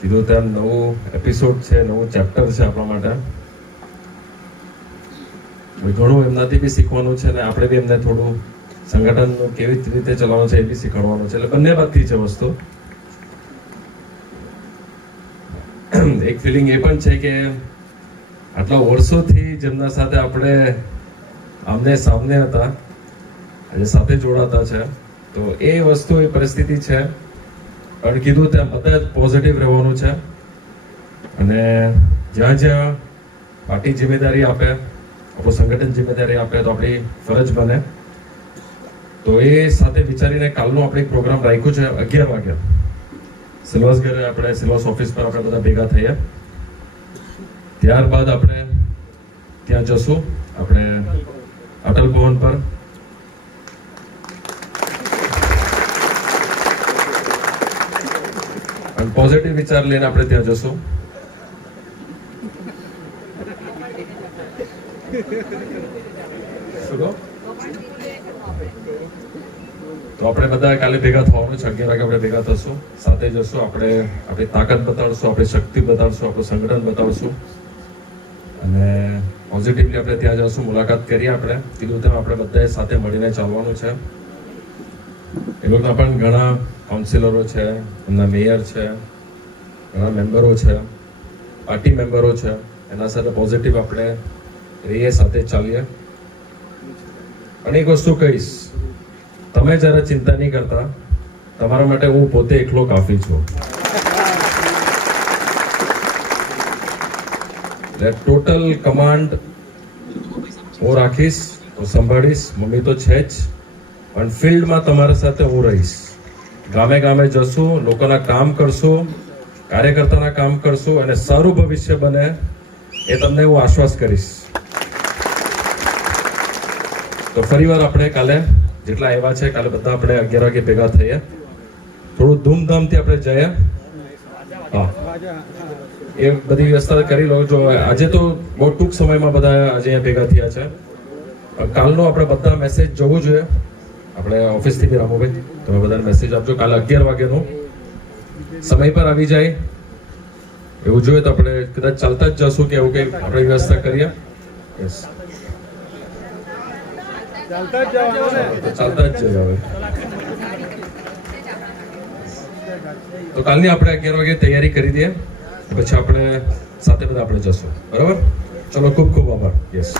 કીધું તેમ નવું એપિસોડ છે, નવું ચેપ્ટર છે આપણા માટે. ઘણું એમનાથી બી શીખવાનું છે ને આપણે બી એમને થોડું સંગઠન કેવી રીતે ચલાવવાનું છે એ બી શીખવાડવાનું છે. એટલે બંને બાજુથી છે વસ્તુ. એક ફિલિંગ એ પણ છે કે આટલા વર્ષોથી જેમના સાથે આપણે આમને સામને હતા, આજે સાથે જોડાતા છે, તો એ વસ્તુ એ પરિસ્થિતિ છે. પણ કીધું તેમ બધા જ પોઝિટિવ રહેવાનું છે. અને જ્યાં જ્યાં પાર્ટી જિમ્મેદારી આપે, આપણું સંગઠન જિમ્મેદારી આપે, તો આપણી ફરજ બને. તો એ સાથે વિચારીને કાલનો આપણે એક પ્રોગ્રામ રાખ્યું છે 11 વાગે સિલ્વસ ઘરે, આપણે સિલ્વસ ઓફિસ પર આપણે બધા ભેગા થઈએ. ત્યારબાદ આપણે ત્યાં જશું, આપણે અટલ ભવન પર. અને પોઝિટિવ વિચાર લઈને આપણે ત્યાં જશું. તો આપણે બધા કાલે ભેગા થવાનું છે. 11 વાગે આપણે ભેગા થશું, સાથે જશું. આપણે આપણી તાકાત બતાડશું, આપણી શક્તિ બતાડશું, આપણું સંગઠન બતાવશું. અને પોઝિટિવલી આપણે ત્યાં જશું, મુલાકાત કરીએ. આપણે કીધું તેમ આપણે બધાએ સાથે મળીને ચાલવાનું છે. એ લોકોના પણ ઘણા કાઉન્સિલરો છે, એમના મેયર છે, ઘણા મેમ્બરો છે, પાર્ટી મેમ્બરો છે. એના સાથે પોઝિટિવ આપણે રહીએ, સાથે ચાલીએ. અને એક વસ્તુ કહીશ, તમે જરા ચિંતા નહીં કરતા, તમારા માટે હું પોતે એકલો કાફી છું. ટોટલ કમાન્ડ હું રાખીશ, હું સંભાળીશ. મમ્મી તો છે જ, પણ ફિલ્ડમાં તમારા સાથે હું રહીશ. ગામે ગામે જશું, લોકોના કામ કરશું, કાર્યકર્તાના કામ કરશું, અને સારું ભવિષ્ય બને એ તમને હું આશ્વાસ કરીશ. તો ફરીવાર આપણે કાલે જેટલા આવ્યા છે, કાલે બધા આપણે 11 વાગે ભેગા થઈએ. થોડું ધૂમધામથી આપણે જઈએ. હા, એ બધી વ્યવસ્થા કરી લો. જો આજે તો બહુ ટૂંક સમયમાં બધા આજે અહીંયા ભેગા થયા છે. કાલનો આપણે બધા મેસેજ જોવું જોઈએ. આપણે ઓફિસથી બી રામુભાઈ તમે બધાને મેસેજ આપજો. કાલે 11 વાગ્યાનો સમય પર આવી જાય એવું જોઈએ તો આપણે કદાચ ચાલતા જ જશું કે એવું કંઈ આપણે વ્યવસ્થા કરીએ. યસ, ચાલતા જ જઈએ હવે. તો કાલની આપણે 11 વાગે તૈયારી કરી દઈએ, પછી આપણે સાથે બધા આપણે જશું. બરાબર? ચલો, ખૂબ ખૂબ આભાર. યસ.